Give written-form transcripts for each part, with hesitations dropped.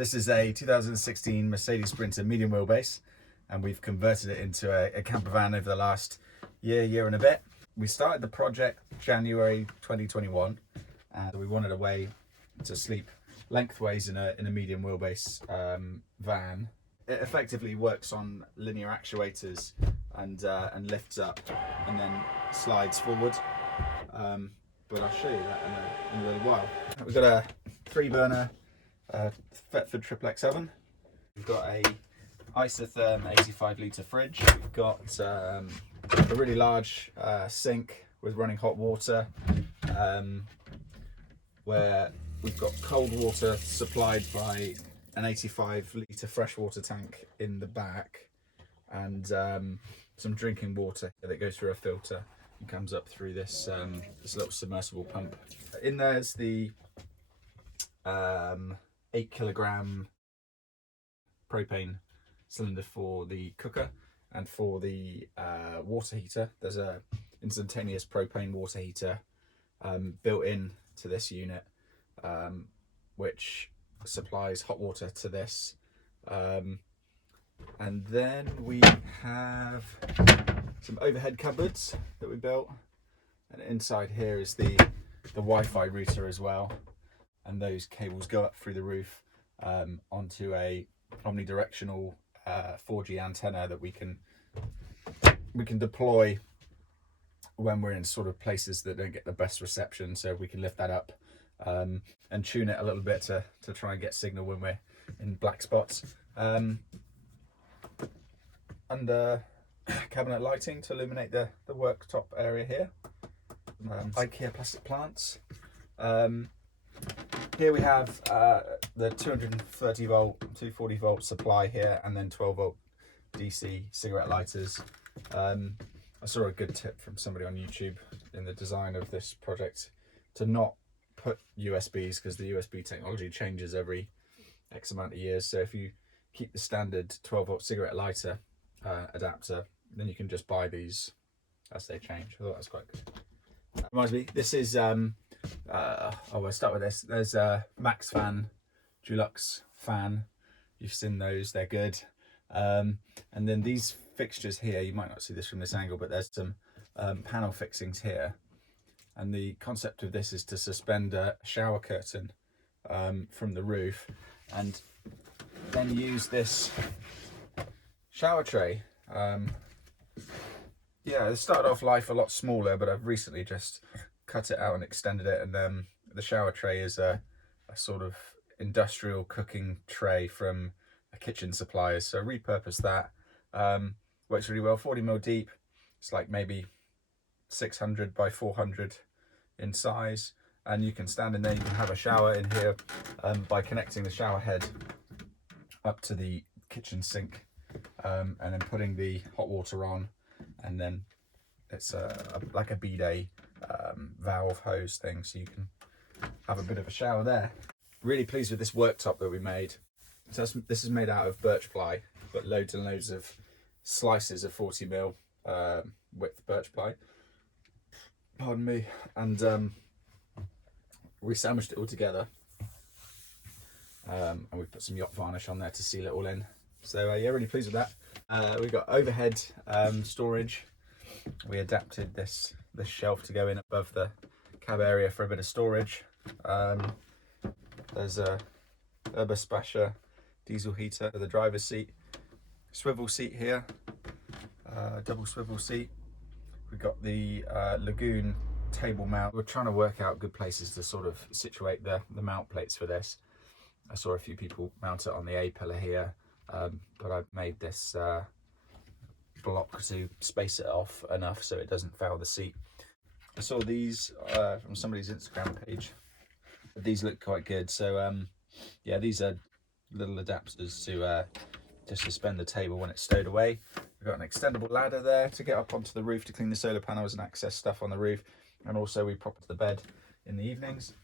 This is a 2016 Mercedes Sprinter medium wheelbase, and we've converted it into a camper van over the last year and a bit. We started the project January 2021, and we wanted a way to sleep lengthways in a medium wheelbase van. It effectively works on linear actuators and lifts up and then slides forward. But I'll show you that in a little while. We've got a 3-burner Thetford XXX oven. We've got a isotherm 85-litre fridge. We've got a really large sink with running hot water, where we've got cold water supplied by an 85-litre freshwater tank in the back, and some drinking water that goes through a filter and comes up through this this little submersible pump. In there's the 8-kilogram propane cylinder for the cooker, and for the water heater there's a instantaneous propane water heater built in to this unit, which supplies hot water to this. And then we have some overhead cupboards that we built, and inside here is the Wi-Fi router as well, and those cables go up through the roof onto a omnidirectional 4G antenna that we can deploy when we're in sort of places that don't get the best reception. So we can lift that up and tune it a little bit to try and get signal when we're in black spots. And cabinet lighting to illuminate the worktop area here. IKEA plastic plants. Here we have the 230 volt, 240 volt supply here, and then 12 volt DC cigarette lighters. I saw a good tip from somebody on YouTube in the design of this project to not put USBs, because the USB technology changes every X amount of years. So if you keep the standard 12 volt cigarette lighter adapter, then you can just buy these as they change. I thought that's quite good. Reminds me, this is we'll start with this. There's a Max Fan Dulux fan. You've seen those, they're good. And then these fixtures here, you might not see this from this angle, but there's some panel fixings here, and the concept of this is to suspend a shower curtain from the roof, and then use this shower tray. Yeah, it started off life a lot smaller, but I've recently just cut it out and extended it, and the shower tray is a sort of industrial cooking tray from a kitchen supplier, so repurpose that. Works really well, 40mm deep. It's like maybe 600 by 400 in size, and you can stand in there. You can have a shower in here by connecting the shower head up to the kitchen sink, and then putting the hot water on, and then it's like a bidet valve hose thing, so you can have a bit of a shower there. Really pleased with this worktop that we made. So this is made out of birch ply, but loads and loads of slices of 40mm width birch ply. Pardon me. And we sandwiched it all together, and we put some yacht varnish on there to seal it all in. So yeah, really pleased with that. We've got overhead storage. We adapted this shelf to go in above the cab area for a bit of storage. There's a Spasher diesel heater for the driver's seat, swivel seat here, double swivel seat. We've got the Lagoon table mount. We're trying to work out good places to sort of situate the mount plates for this. I saw a few people mount it on the A-pillar here, but I've made this block to space it off enough so it doesn't foul the seat. I saw these from somebody's Instagram page. These look quite good, so yeah, these are little adapters to suspend the table when it's stowed away. We've got an extendable ladder there to get up onto the roof to clean the solar panels and access stuff on the roof, and also we prop it to the bed in the evenings.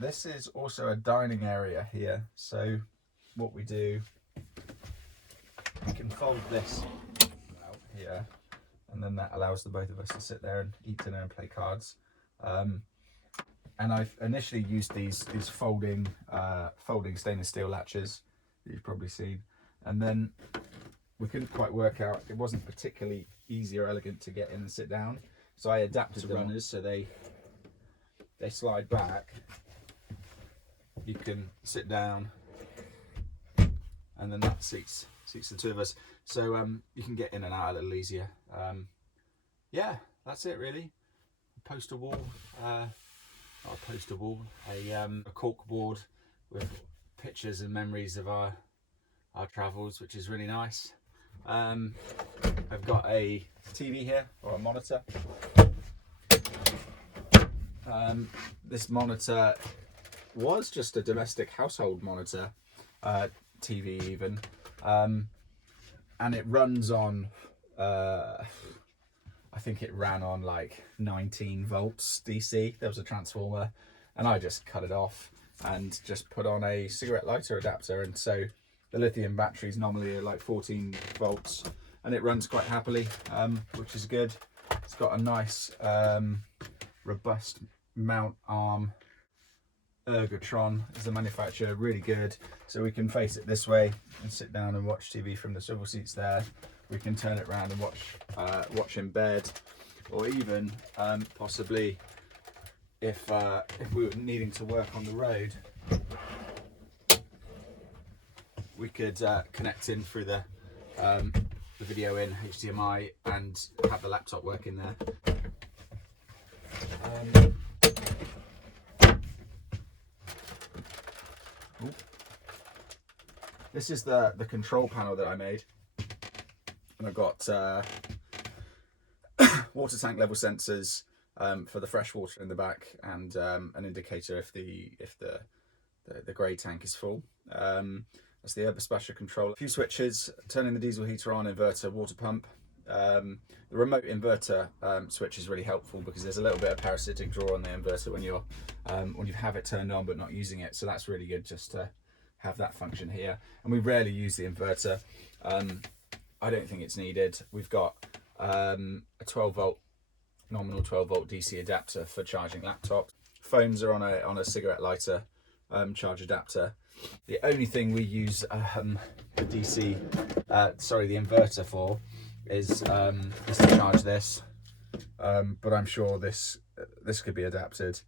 This is also a dining area here, so what we do, we can fold this out here, and then that allows the both of us to sit there and eat dinner and play cards. And I've initially used these folding stainless steel latches that you've probably seen, and then we couldn't quite work out, it wasn't particularly easy or elegant to get in and sit down, so I adapted the runners so they slide back. You can sit down, and then that seats the two of us, so you can get in and out a little easier. Yeah, that's it really. Poster wall, not a poster wall, a cork board with pictures and memories of our travels, which is really nice. I've got a TV here, or a monitor. This monitor was just a domestic household monitor, TV even, and it runs on, I think it ran on like 19 volts DC. There was a transformer, and I just cut it off and just put on a cigarette lighter adapter, and so the lithium batteries normally are like 14 volts, and it runs quite happily, which is good. It's got a nice robust mount arm. Ergotron is the manufacturer, really good. So we can face it this way and sit down and watch TV from the swivel seats there. We can turn it around and watch in bed, or even possibly if we were needing to work on the road, we could connect in through the video in HDMI and have the laptop working there. This is the control panel that I made, and I've got water tank level sensors for the fresh water in the back, and an indicator if the grey tank is full. That's the Splasher controller. A few switches, turning the diesel heater on, inverter, water pump. The remote inverter switch is really helpful because there's a little bit of parasitic draw on the inverter when you have it turned on but not using it. So that's really good just to have that function here. And we rarely use the inverter. I don't think it's needed. We've got a 12 volt, nominal 12 volt DC adapter for charging laptops. Phones are on a cigarette lighter charge adapter. The only thing we use the inverter for is to charge this, but I'm sure this could be adapted.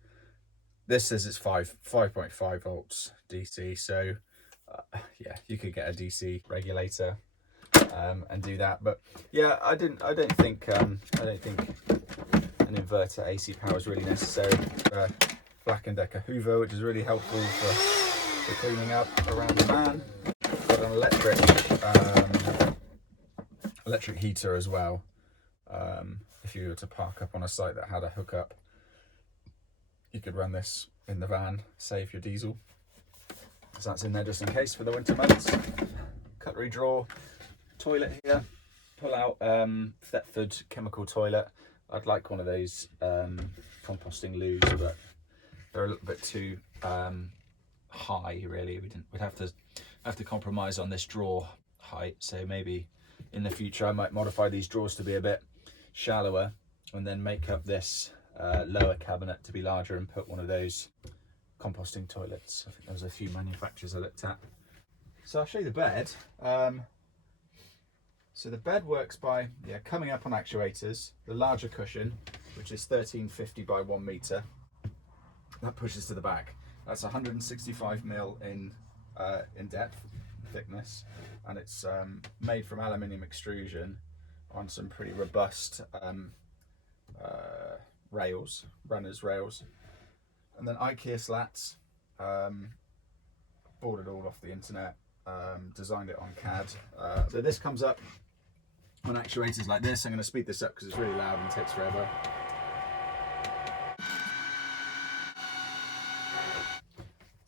This says it's 5.5 volts DC, so yeah, you could get a DC regulator and do that. But yeah, I don't think an inverter AC power is really necessary. Black & Decker Hoover, which is really helpful for cleaning up around the van. Got an electric heater as well. If you were to park up on a site that had a hookup, you could run this in the van, save your diesel. So that's in there just in case for the winter months. Cutlery drawer, toilet here. Pull out Thetford chemical toilet. I'd like one of those composting loos, but they're a little bit too high really. We'd have to compromise on this drawer height, so maybe in the future I might modify these drawers to be a bit shallower and then make up this lower cabinet to be larger and put one of those composting toilets. I think there was a few manufacturers I looked at. So I'll show you the bed. So the bed works by coming up on actuators. The larger cushion, which is 1350 by 1 meter, that pushes to the back. That's 165 mil in depth, thickness, and it's made from aluminium extrusion on some pretty robust runners rails, and then IKEA slats. Bought it all off the internet, designed it on CAD. So this comes up on actuators like this. I'm going to speed this up because it's really loud and takes forever.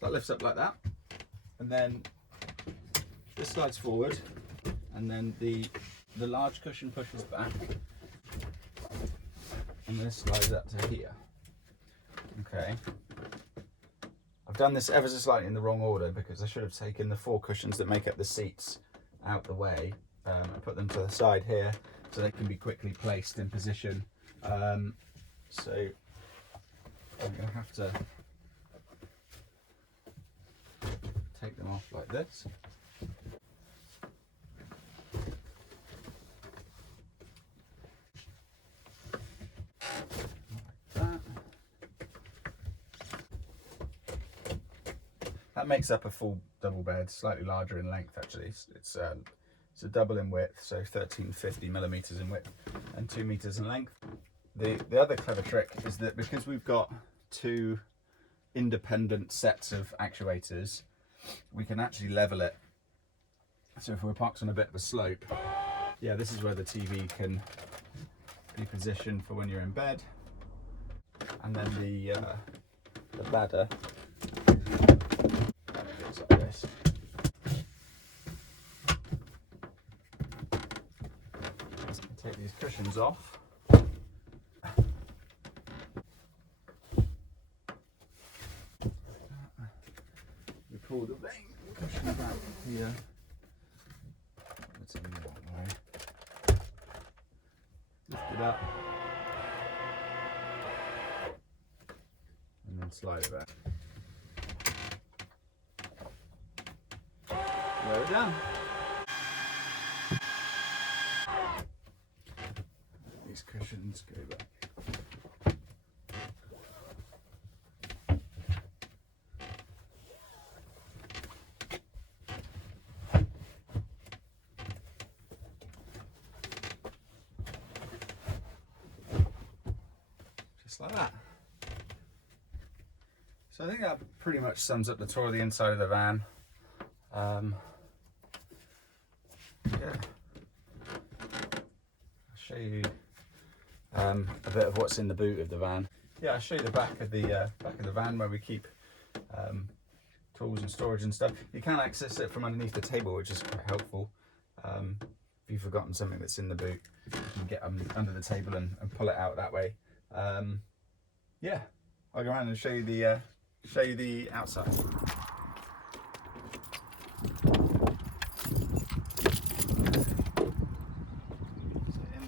That lifts up like that, and then this slides forward, and then the large cushion pushes back, and this slides up to here. Okay. I've done this ever so slightly in the wrong order because I should have taken the 4 cushions that make up the seats out the way and put them to the side here so they can be quickly placed in position. So I'm going to have to take them off like this. That makes up a full double bed, slightly larger in length actually. It's a double in width, so 1350 millimeters in width and 2 meters in length. The other clever trick is that because we've got two independent sets of actuators, we can actually level it. So if we're parked on a bit of a slope, yeah, this is where the TV can be positioned for when you're in bed, and then the ladder goes like this. Take these cushions off. We pull the main cushion back here. Let's see that way. Lift it up. And then slide it back. Lower it down. These cushions go back. Just like that. So I think that pretty much sums up the tour of the inside of the van. Yeah. I'll show you a bit of what's in the boot of the van. Yeah, I'll show you the back of the van where we keep tools and storage and stuff. You can access it from underneath the table, which is quite helpful. If you've forgotten something that's in the boot, you can get under the table and pull it out that way. Yeah, I'll go around and show you the outside.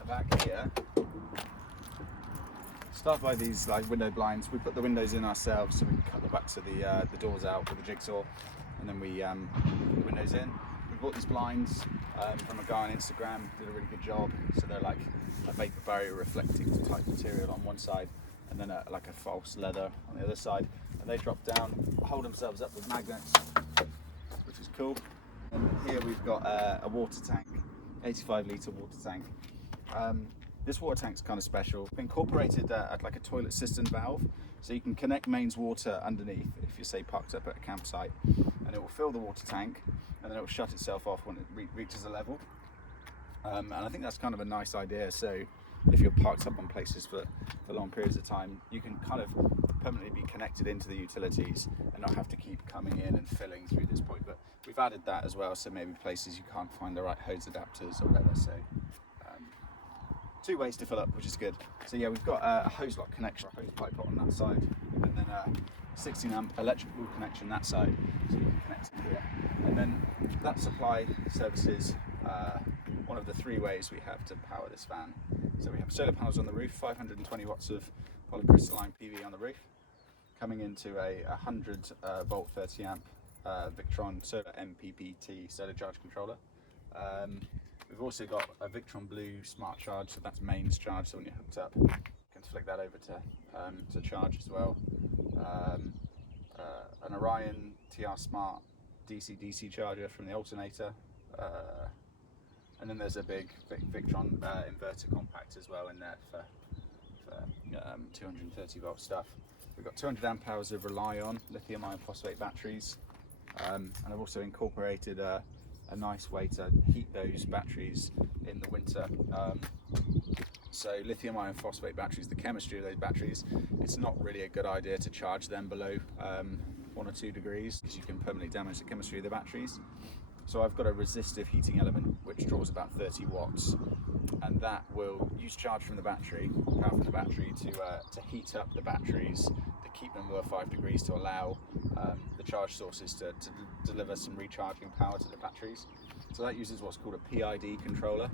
Back here, start by these like window blinds. We put the windows in ourselves, so we can cut the backs of the doors out with a jigsaw, and then we put the windows in. We bought these blinds from a guy on Instagram. Did a really good job. So they're like a vapor barrier reflecting type material on one side, and then like a false leather on the other side. And they drop down, hold themselves up with magnets, which is cool. And here we've got a water tank, 85 litre water tank. This water tank's kind of special. We've incorporated like a toilet cistern valve, so you can connect mains water underneath if you're say parked up at a campsite, and it will fill the water tank, and then it will shut itself off when it reaches a level. And I think that's kind of a nice idea. So if you're parked up on places for long periods of time, you can kind of permanently be connected into the utilities and not have to keep coming in and filling through this point. But we've added that as well, so maybe places you can't find the right hose adapters or whatever. So two ways to fill up, which is good. So yeah, we've got a hose lock connection, a hose pipe on that side, and then a 16 amp electrical connection that side, so you can connect it here. And then that supply services one of the three ways we have to power this van. So we have solar panels on the roof, 520 watts of polycrystalline PV on the roof, coming into a 100 volt 30 amp Victron solar MPPT solar charge controller. We've also got a Victron Blue smart charge, so that's mains charge, so when you're hooked up, you can flick that over to charge as well. An Orion TR Smart DC-DC charger from the alternator. And then there's a big Victron inverter compact as well in there for 230 volt stuff. We've got 200 amp hours of Rely-On lithium iron phosphate batteries. And I've also incorporated a nice way to heat those batteries in the winter. So lithium iron phosphate batteries, the chemistry of those batteries, it's not really a good idea to charge them below 1 or 2 degrees, because you can permanently damage the chemistry of the batteries. So I've got a resistive heating element which draws about 30 watts, and that will use charge from the battery, power from the battery to heat up the batteries, to keep them below 5 degrees, to allow the charge sources to deliver some recharging power to the batteries. So that uses what's called a PID controller.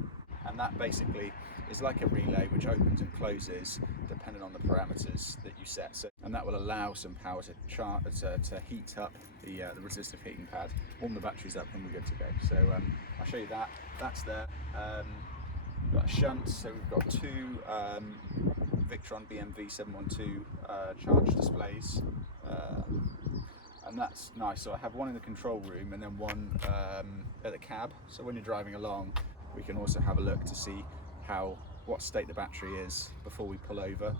and that basically is like a relay which opens and closes depending on the parameters that you set. So, and that will allow some power to heat up the resistive heating pad, warm the batteries up, and we're good to go. So I'll show you that. That's there. We've got a shunt, so we've got two Victron BMV 712 charge displays, and that's nice. So I have one in the control room and then one at the cab. So when you're driving along, we can also have a look to see what state the battery is before we pull over.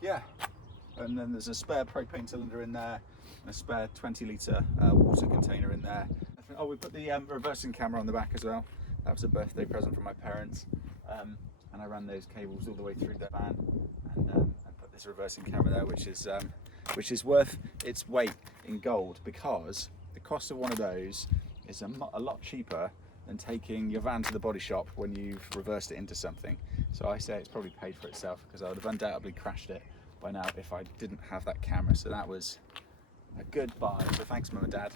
Yeah, and then there's a spare propane cylinder in there, and a spare 20-litre water container in there. Oh, we put the reversing camera on the back as well. That was a birthday present from my parents, and I ran those cables all the way through the van, and put this reversing camera there, which is worth its weight in gold, because the cost of one of those is a lot cheaper than taking your van to the body shop when you've reversed it into something. So I say it's probably paid for itself, because I would have undoubtedly crashed it by now if I didn't have that camera. So that was a good buy. So thanks, Mum and Dad.